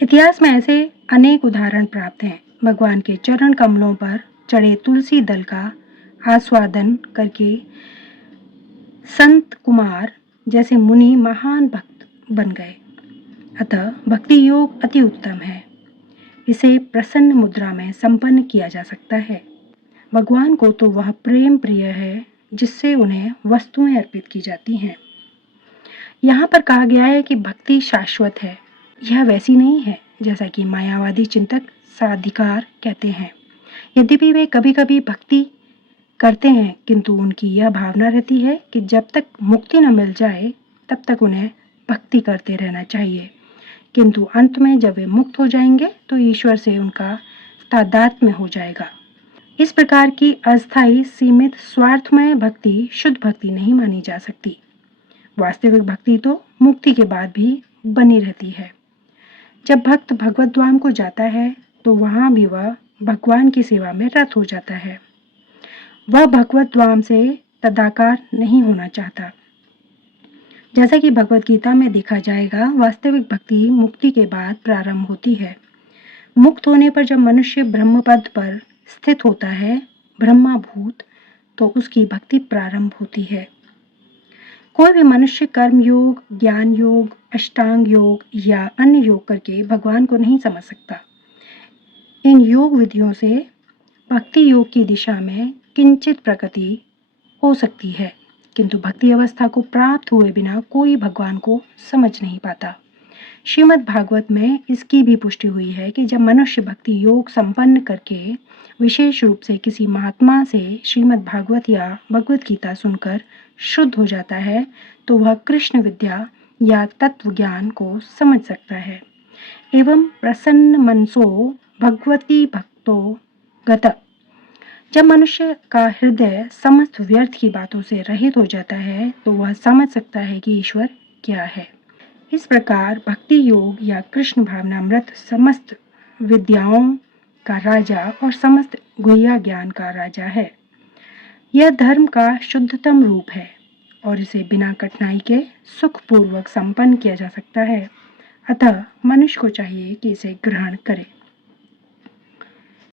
इतिहास में ऐसे अनेक उदाहरण प्राप्त हैं। भगवान के चरण कमलों पर चढ़े तुलसी दल का आस्वादन करके संत कुमार जैसे मुनि महान भक्त बन गए। अतः भक्ति योग अति उत्तम है। इसे प्रसन्न मुद्रा में संपन्न किया जा सकता है। भगवान को तो वह प्रेम प्रिय है जिससे उन्हें वस्तुएं अर्पित की जाती हैं। यहाँ पर कहा गया है कि भक्ति शाश्वत है। यह वैसी नहीं है जैसा कि मायावादी चिंतक साधिकार कहते हैं। यद्यपि वे कभी कभी भक्ति करते हैं, किंतु उनकी यह भावना रहती है कि जब तक मुक्ति न मिल जाए तब तक उन्हें भक्ति करते रहना चाहिए, किंतु अंत में जब वे मुक्त हो जाएंगे तो ईश्वर से उनका तादात्म्य हो जाएगा। इस प्रकार की अस्थायी सीमित स्वार्थमय भक्ति शुद्ध भक्ति नहीं मानी जा सकती। वास्तविक भक्ति तो मुक्ति के बाद भी बनी रहती है। जब भक्त भगवत धाम को जाता है तो वहां भी वह भगवान की सेवा में रत हो जाता है। वह भगवत धाम से तदाकार नहीं होना चाहता। जैसा कि भगवत गीता में देखा जाएगा, वास्तविक भक्ति मुक्ति के बाद प्रारंभ होती है। मुक्त होने पर जब मनुष्य ब्रह्मपद पर स्थित होता है, ब्रह्माभूत, तो उसकी भक्ति प्रारंभ होती है। कोई भी मनुष्य कर्म योग, ज्ञान योग, अष्टांग योग या अन्य योग करके भगवान को नहीं समझ सकता। इन योग विधियों से भक्ति योग की दिशा में किंचित प्रगति हो सकती है, किंतु भक्ति अवस्था को प्राप्त हुए बिना कोई भगवान को समझ नहीं पाता। श्रीमद् भागवत में इसकी भी पुष्टि हुई है कि जब मनुष्य भक्ति योग संपन्न करके विशेष रूप से किसी महात्मा से श्रीमद् भागवत या भगवत गीता सुनकर शुद्ध हो जाता है तो वह कृष्ण विद्या या तत्व ज्ञान को समझ सकता है। एवं प्रसन्न मनसो भगवती भक्तो गत। जब मनुष्य का हृदय समस्त व्यर्थ की बातों से रहित हो जाता है तो वह समझ सकता है कि ईश्वर क्या है। इस प्रकार भक्ति योग या कृष्ण भावनामृत समस्त विद्याओं का राजा और समस्त गुह्य ज्ञान का राजा है। यह धर्म का शुद्धतम रूप है और इसे बिना कठिनाई के सुखपूर्वक संपन्न किया जा सकता है। अतः मनुष्य को चाहिए कि इसे ग्रहण करे।